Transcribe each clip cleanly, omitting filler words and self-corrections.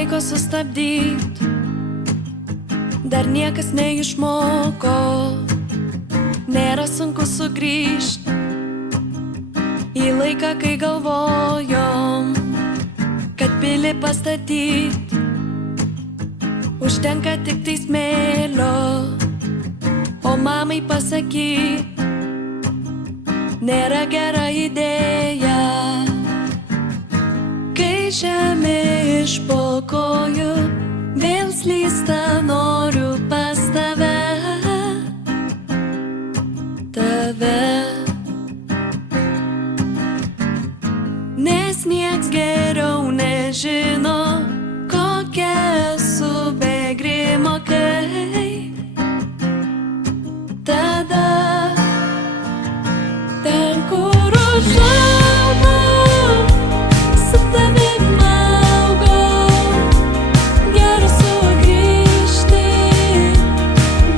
laiko sustabdyt, dar niekas neišmoko. Nėra sunku sugrįžt į laiką, kai galvojom, kad pilį pastatyt užtenka tik tai smėlio. O mamai pasakyt nėra gera idėja, kai žemė iš po kojų vėl slysta, noriu pas tave, nes nieks geriau nežino, kokia esu be grimo, kai tada ten, kur užaugau, su tavim augau, gera sugrįžti,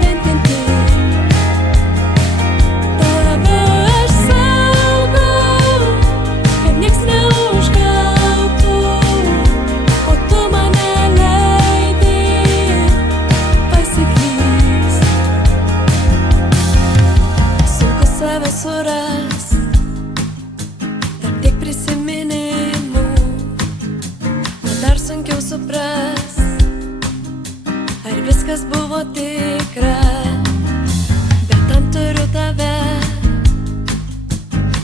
bent kitaip. Tave aš saugau, kad nieks neužgautų, o tu mane leidi pasiklyst. Sunku save surast tarp tiek prisiminimų, o dar sunkiau suprast, ar viskas buvo tikra. Bet tam turiu tave,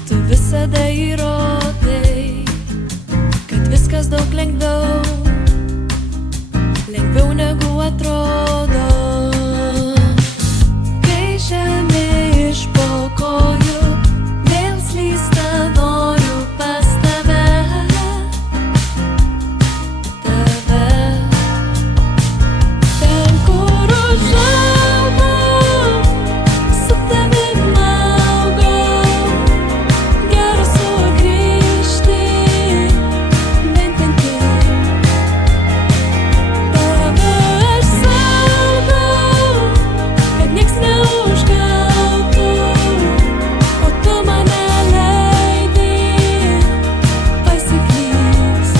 tu visada įrodai, kad viskas daug lengviau, lengviau negu atrodo. Kai žemė iš po kojų vėl slysta, noriu pas tave, ten, kur užaugau, su tavim augau, gera sugrįžti, bent kitaip. Tave aš saugau, kad nieks neužgautų, o tu mane leidi pasiklyst.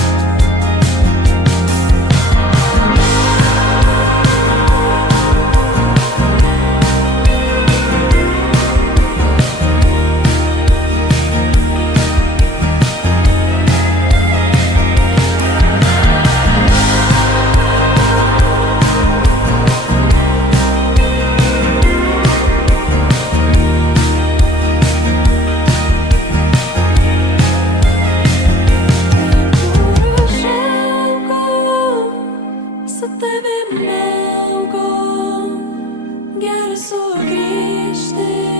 Su tavim augau, gera sugrįžti.